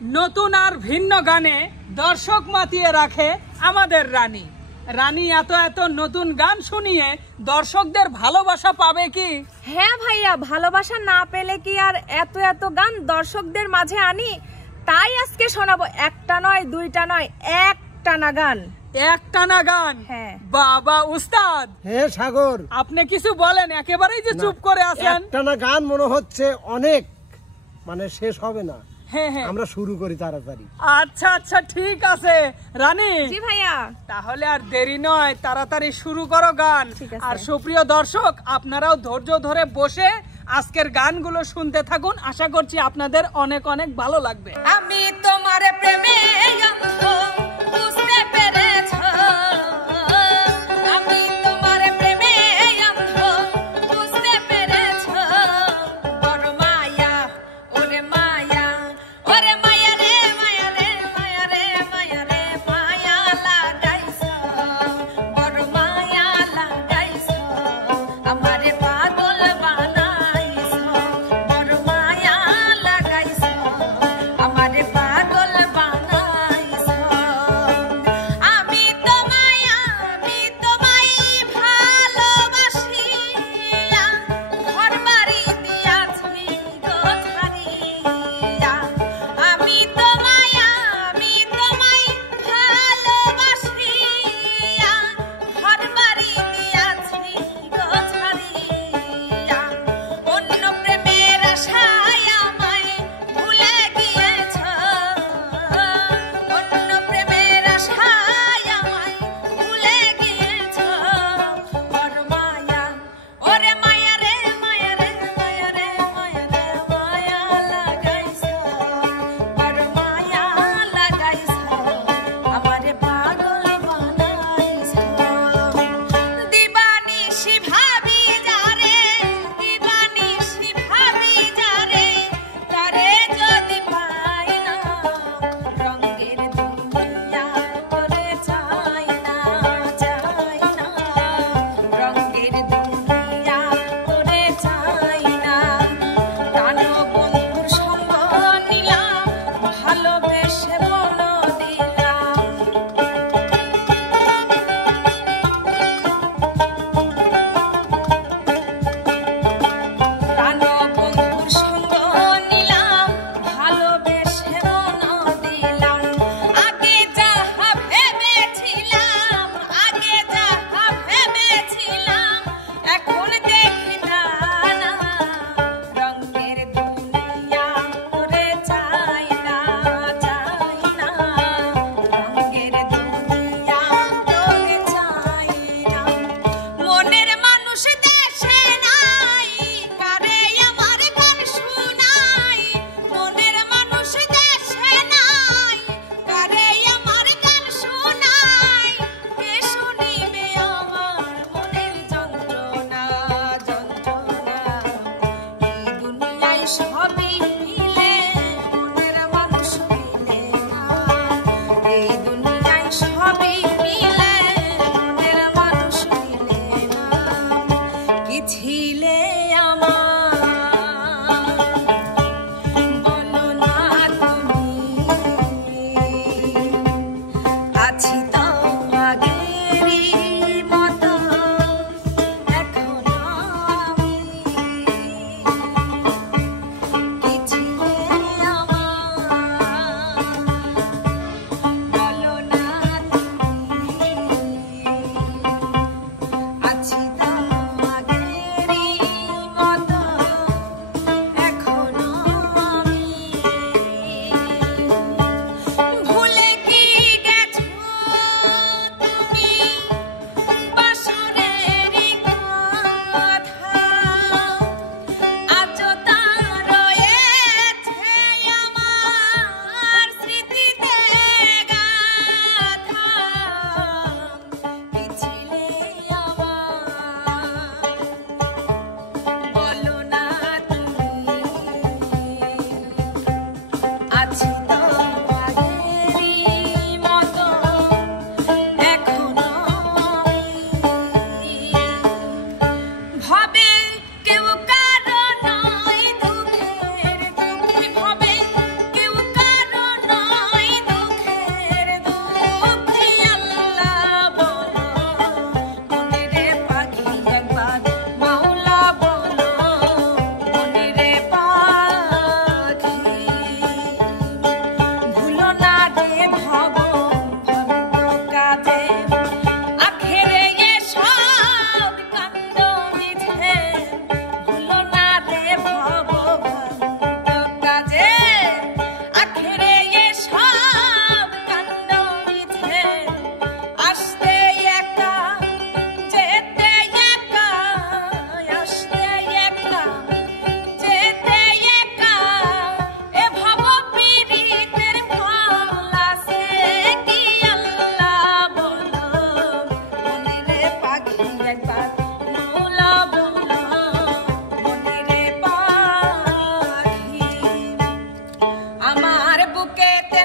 নতুন আর ভিন্ন গানে দর্শক মাতিয়ে রাখে আমাদের রানী। রানী এত এত নতুন গান শুনিয়ে দর্শকদের ভালোবাসা পাবে কি? হ্যাঁ ভাইয়া, ভালোবাসা না পেলে কি আর এত এত গান দর্শকদের মাঝে আনি? তাই আজকে শোনাবো একটা নয়, দুইটা নয়, একটানা গান। একটানা গান? হ্যাঁ। বাবা উস্তাদ। হ্যাঁ সাগর, আপনি কিছু বলেন, একেবারেই যে চুপ করে আছেন। একটানা গান মনে হচ্ছে অনেক, মানে শেষ হবে না। হ্যাঁ হ্যাঁ, আমরা শুরু করি তাড়াতাড়ি। আচ্ছা আচ্ছা ঠিক আছে রানী। জি ভাইয়া। তাহলে আর দেরি নয়, তাড়াতাড়ি শুরু করো গান। ঠিক আছে। আর সুপ্রিয় দর্শক, আপনারাও ধৈর্য ধরে বসে আজকের গানগুলো শুনতে থাকুন। আশা করছি আপনাদের অনেক অনেক ভালো লাগবে। আমি তোমার প্রেমে অন্ধ, বুঝতে পেরেছো? আমি তোমার প্রেমে অন্ধ, বুঝতে পেরেছো? বড় মায়া, ওরে মায়া, ওরে মায়া রে, মায়া রে, মায়া রে, মায়া রে, মায়া লাগাইছো, বড় মায়া লাগাইছো, আমারে পাগল বানাইছো, বড় মায়া লাগাইছো, আমারে পাগল বানাইছো।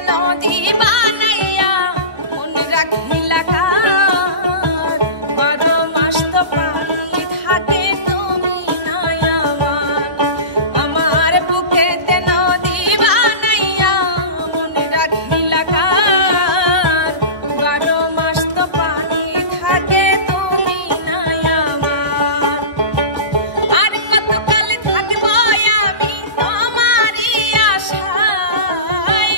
নদী বানাইয়া মন রাখিলা কার, 12 মাস তো পানি থাকে তুমি নাই আমার। আমার বুকেতে নদী বানাইয়া মন রাখিলা কার, 12 মাস তো পানি থাকে তুমি নাই আমার। আর কতকাল থাকবো আমি তোমারই আশায়,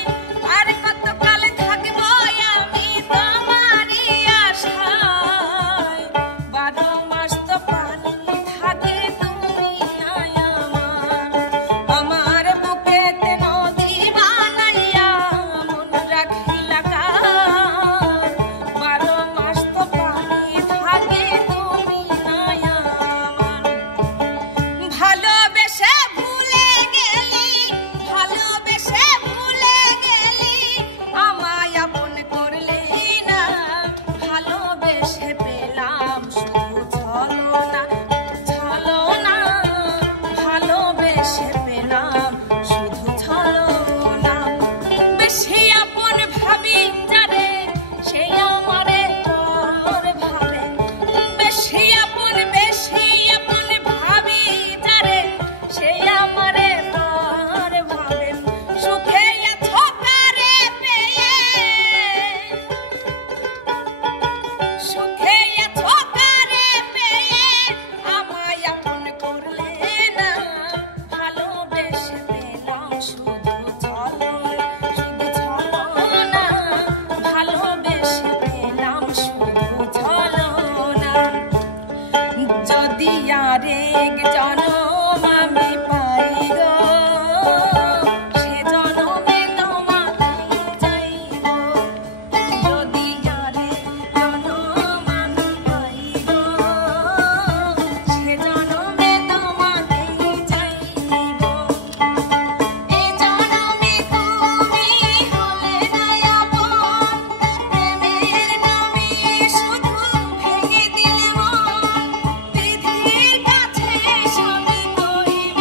আর কতকাল থাকবো আমি তোমারই আশায়, 12 মাস তো পানি থাকে তুমি নাই আমার। আমার বুকেতে নদী বানাইয়া মন রাখিলা কার, 12 মাস তো পানি থাকে তুমি নাই আমার। ভালোবেসে ভুলে গেলি, ভালোবেসে ভুলে গেলি, আমায় আপন করলি না। ভালোবেসে পেলাম শুধু ছলনা, ছলনা, ভালোবেসে পেলাম শুধু ছলনা। বেশি আপন ভাবি যারে সেই আমারে পর ভাবে, বেশি আপন ভাবি যারে সেই আমারে পর ভাবে। সুখে ছোকারে পেয়ে, সুখে ছোকারে পেয়ে আমায় আপন করলে না। ভালোবেসে পেলাম শুধু ছলনা, শুধু ছলনা, ভালোবেসে পেলাম শুধু ছলনা। যদি আরেক জনম আমি পাই গো, সে জনমে তোমাকেই চাইব। যদি আরেক জনম আমি পাই গো, সে জনমে তোমাকেই চাইব। এ জনমে তুমি হলে না আপন, প্রেমের নামে শুধু ভেঙে দিলে মন। বিধির কাছে স্বামী করিব,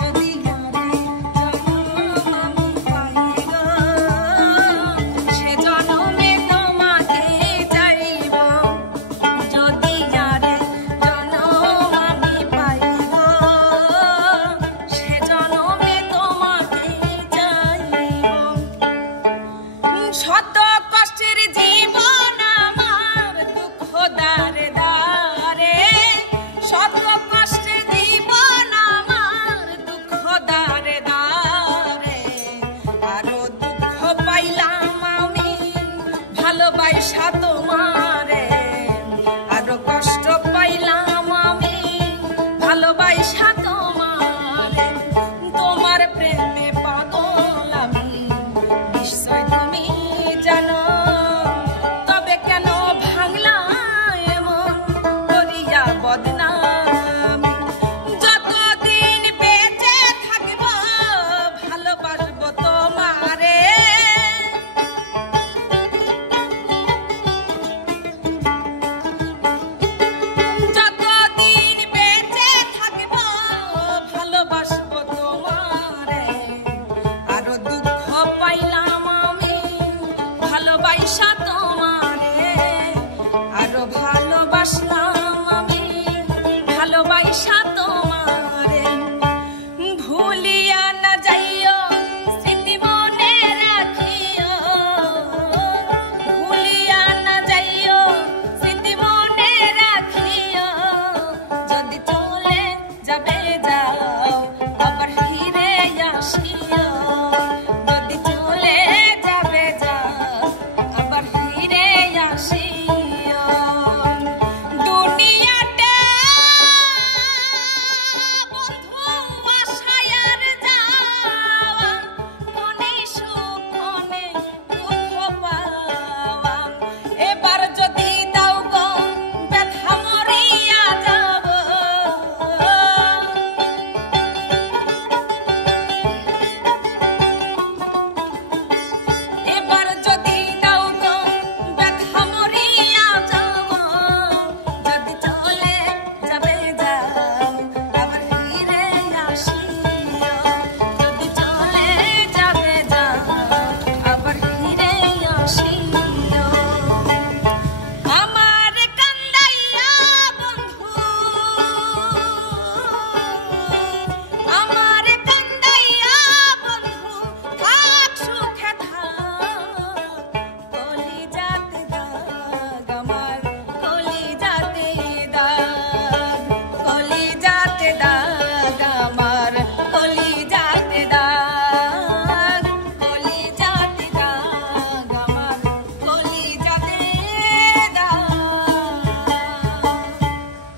যদি আরেক জনম আমি পাই গো, সে জনমে তোমাকেই চাইব। যদি আরেক জনম আমি পাই গো, সে জনমে তোমাকেই চাইব। শত কষ্টের জীবন আমার দুঃখ দারে দারে, শত কষ্টের জীবন আমার দুঃখ দারে দারে। আরো দুঃখ পাইলাম আমি ভালোবাসা